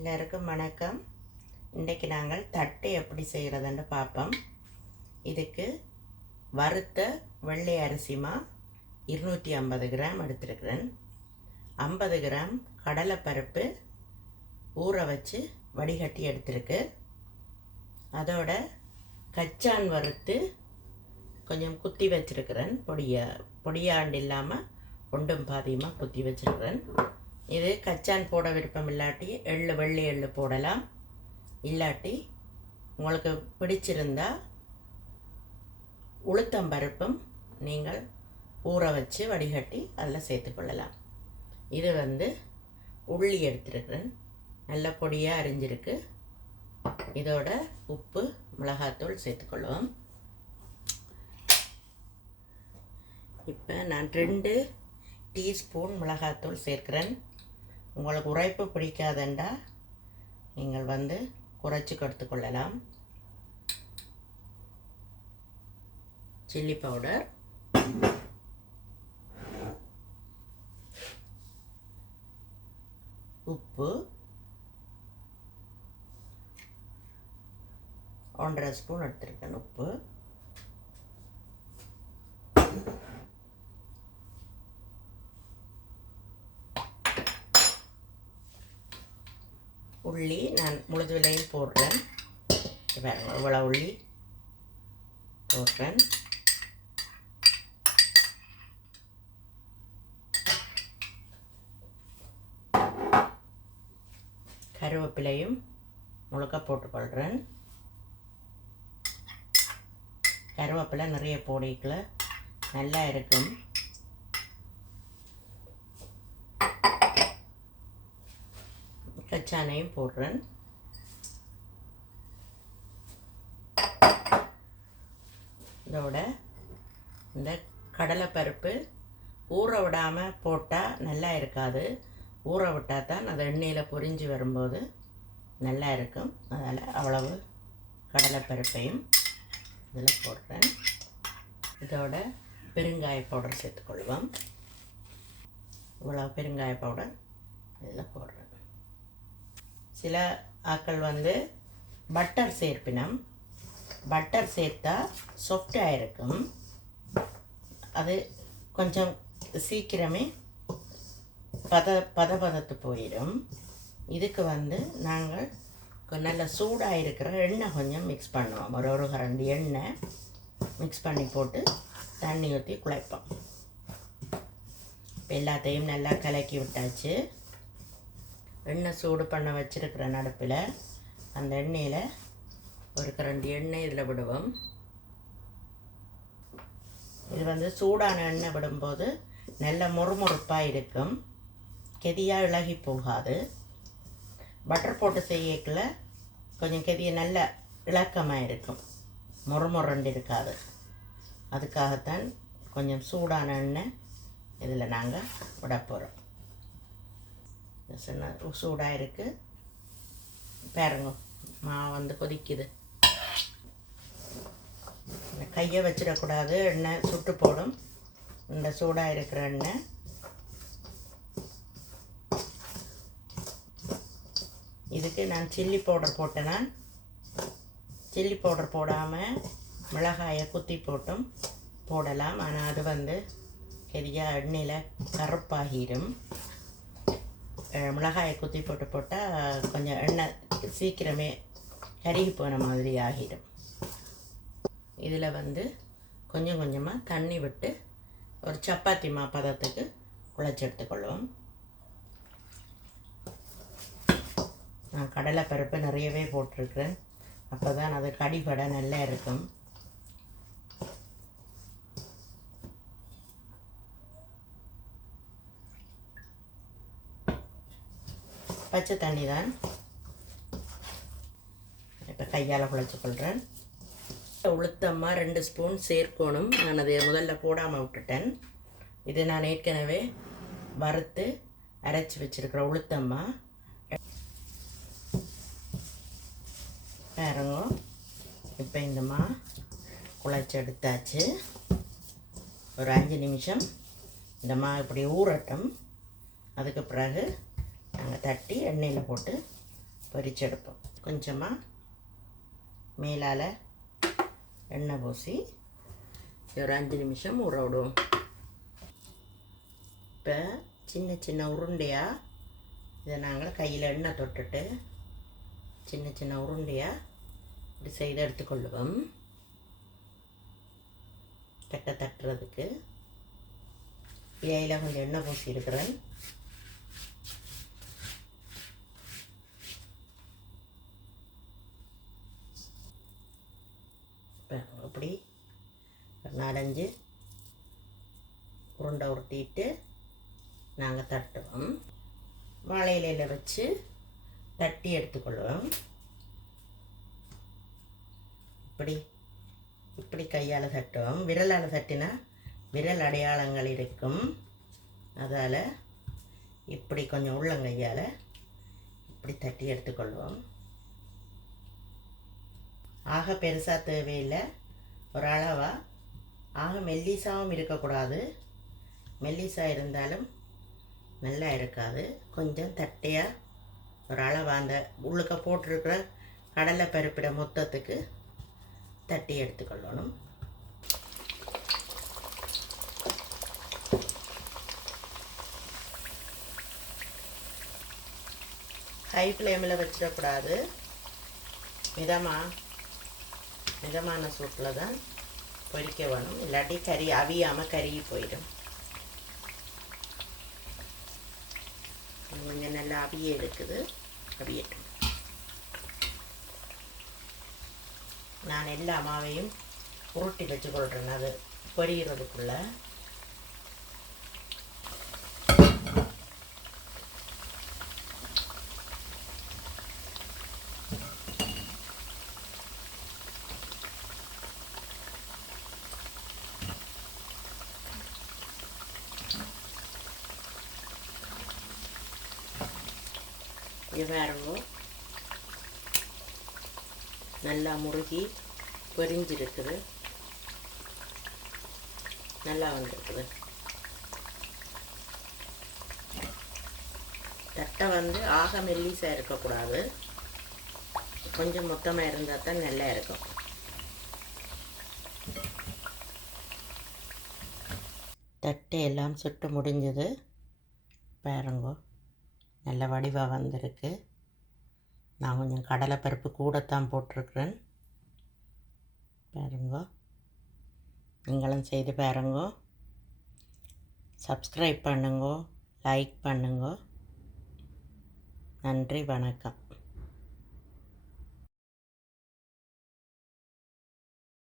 எல்லாருக்கும் வணக்கம். இன்றைக்கு நாங்கள் தட்டை எப்படி செய்கிறதுன்னு பார்ப்போம். இதுக்கு வறுத்த வெள்ளை அரிசிமா இருநூற்றி ஐம்பது கிராம் எடுத்துருக்குறேன். ஐம்பது கிராம் கடலைப்பருப்பு ஊற வச்சு வடிகட்டி எடுத்திருக்கு. அதோட கச்சான் வறுத்து கொஞ்சம் குத்தி வச்சுருக்கிறேன். பொடியா பொடியாண்டு இல்லாமல் ஒன்றும் பாதியமாக குத்தி வச்சுருக்கிறேன். இது கச்சான் போட விருப்பம் இல்லாட்டி எள்ளு வெள்ளி எள்ளு போடலாம். இல்லாட்டி உங்களுக்கு பிடிச்சிருந்தா உளுத்தம்பருப்பும் நீங்கள் ஊற வச்சு வடிகட்டி அதில் சேர்த்துக்கொள்ளலாம் இது வந்து உள்ளி எடுத்துருக்கிறேன். நல்ல பொடியாக அரிஞ்சிருக்கு. இதோட உப்பு மிளகாத்தூள் சேர்த்துக்கொள்வோம் இப்போ நான் ரெண்டு டீஸ்பூன் மிளகாத்தூள் சேர்க்குறேன். உங்களுக்கு உரைப்பு பிடிக்காதண்டா நீங்கள் வந்து குறைச்சி கொடுத்துக்கொள்ளலாம். Chilli powder. உப்பு. ஒன்றரை ஸ்பூன் எடுத்திருக்கேன் உப்பு உள்ளி நான் முழுது விலையும் போடுறேன். பாருங்க இவ்வளோ உள்ளி போடுறேன். கருவேப்பிலையும் முழுக்க போட்டுக்கொள்கிறேன் கருவேப்பிலை நிறைய போடிக்கல நல்லா இருக்கும். கச்சானையும் போடுறேன் இதோட இந்த கடலைப்பருப்பு ஊற விடாமல் போட்டால் நல்லா இருக்காது. ஊற விட்டால் தான் அது எண்ணெயில் பொரிஞ்சு வரும்போது நல்லா இருக்கும். அதனால் அவ்வளவு கடலைப்பருப்பையும் இதில் போடுறேன். இதோட பெருங்காய பவுடர் சேர்த்துக்கொள்வோம். இவ்வளோ பெருங்காய பவுடர் இதில் போடுறேன். சில ஆக்கள் வந்து பட்டர் சேர்ப்பினம். பட்டர் சேர்த்தா சாஃப்டாக இருக்கும். அது கொஞ்சம் சீக்கிரமே பத பத பதத்து போயிடும். இதுக்கு வந்து நாங்கள் நல்ல சூடாக இருக்கிற எண்ணெய் கொஞ்சம் மிக்ஸ் பண்ணுவோம். ஒரு ஒரு கரண்டி எண்ணெய் மிக்ஸ் பண்ணி போட்டு தண்ணி ஊற்றி குழைப்போம். இப்போ எல்லாத்தையும் நல்லா கலக்கி விட்டாச்சு. எண்ணெய் சூடு பண்ண வச்சுருக்கிற நடுப்பில் அந்த எண்ணெயில் ஒரு கரண்டி எண்ணெய் இதில் விடுவோம். இது வந்து சூடான எண்ணெய் விடும்போது நல்ல முறுமுறுப்பாக இருக்கும். கெதியாக இழகி போகாது. பட்டர் போட்டு செய்யக்குள்ள கொஞ்சம் கெதிய நல்ல இலக்கமாக இருக்கும். முறுமுறண்டு இருக்காது. அதுக்காகத்தான் கொஞ்சம் சூடான எண்ணெய் இதில் நாங்கள் விட போகிறோம் சின்ன சூடாக இருக்குது பாருங்க மாவு வந்து கொதிக்குது. கையை வச்சிடக்கூடாது எண்ணெய் சுட்டு போடும். இந்த சூடாக இருக்கிற எண்ணெய். இதுக்கு நான் சில்லி பவுடர் போட்டேன்னா சில்லி பவுடர் போடாமல் மிளகாயை குத்தி போட்டும். போடலாம் ஆனால் அது வந்து சரியாக எண்ணெயில் கருப்பாகிடும் மிளகாயை குத்தி போட்டு போட்டால் கொஞ்சம் எண்ணெய் சீக்கிரமே கருகி போன மாதிரி ஆகிடும். இதில் வந்து கொஞ்சம் கொஞ்சமாக தண்ணி விட்டு ஒரு சப்பாத்தி மா பதத்துக்கு குழச்சி எடுத்துக்கொள்வோம். நான் கடலைப்பருப்பு நிறையவே போட்டிருக்கிறேன். அப்போ தான் அது கடிபட நல்லா இருக்கும். பச்சை தண்ணி தான் இப்போ கையால் குழச்சிக்கொள்கிறேன். உளுத்தம்மா ரெண்டு ஸ்பூன் சேர்க்கணும். நான் அதை முதல்ல போடாமல் விட்டுட்டேன். இது நான் ஏற்கனவே வறுத்து அரைச்சி வச்சிருக்கிற உளுத்தம்மா. பாருங்க இப்போ இந்தம்மா குழைச்சி குழச்சி எடுத்தாச்சு. ஒரு அஞ்சு நிமிஷம் இந்தம்மா இப்படி ஊறட்டும். அதுக்கு பிறகு நாங்கள் தட்டி எண்ணெயில் போட்டு பொரிச்செடுப்போம் கொஞ்சமாக மேலால் எண்ணெய் பூசி ஒரு அஞ்சு நிமிஷம் ஊற விடுவோம் இப்போ சின்ன சின்ன உருண்டையாக இதை நாங்கள் கையில் எண்ணெய் தொட்டுட்டு சின்ன சின்ன உருண்டையாக இப்படி செய்து எடுத்துக்கொள்ளுவோம் தட்டை தட்டுறதுக்கு இலையில் கொஞ்சம் எண்ணெய் பூசி இருக்கிறேன் அப்படி ஒரு நாலஞ்சு உருண்டை உருட்டிட்டு நாங்கள் தட்டுவோம். வாழை இலையில் வச்சு தட்டி எடுத்துக்கொள்வோம். இப்படி இப்படி கையால் தட்டுவோம். விரலால் தட்டினா விரல் அடையாளங்கள் இருக்கும். அதால் இப்படி கொஞ்சம் உள்ளங்கையால் இப்படி தட்டி எடுத்துக்கொள்வோம். ஆக பெருசாக தேவையில்லை. ஒரு அளவாக ஆக மெல்லிசாவும் இருக்கக்கூடாது. மெல்லிசாக இருந்தாலும் நல்லா இருக்காது. கொஞ்சம் தட்டையாக ஒரு அளவாக அந்த உள்ளுக்க போட்டிருக்கிற கடலை பருப்பிட மொத்தத்துக்கு தட்டி எடுத்துக்கொள்ளணும். ஹை ஃப்ளேமில் வச்சிடக்கூடாது. மிதமாக மிதமான சூட்டில் தான் பொரிக்க வேணும். இல்லாட்டி கறி அவியாமல் கருகி போயிடும். கொஞ்சம் நல்லா அவிய இருக்குது. அவியட்டும். நான் எல்லா மாவையும் உருட்டி வச்சுக்கொள்கிறேன் அது பொரிகிறதுக்குள்ள இது பாருங்க நல்லா முருகி பொரிஞ்சிருக்குது. நல்லா வந்துருக்குது. தட்டை வந்து ஆக மெல்லிசாக இருக்கக்கூடாது. கொஞ்சம் மொத்தமாக இருந்தால் தான் நல்லா இருக்கும். தட்டை எல்லாம் சுட்டு முடிஞ்சது. பாருங்கோ. நல்ல வடிவாக வந்திருக்கு. நான் கொஞ்சம் கடலைப்பருப்பு கூடத்தான் போட்டிருக்கிறேன். பாருங்கோ. நீங்களும் செய்து பாருங்கோ. சப்ஸ்கிரைப் பண்ணுங்கோ. லைக் பண்ணுங்கோ. நன்றி வணக்கம்.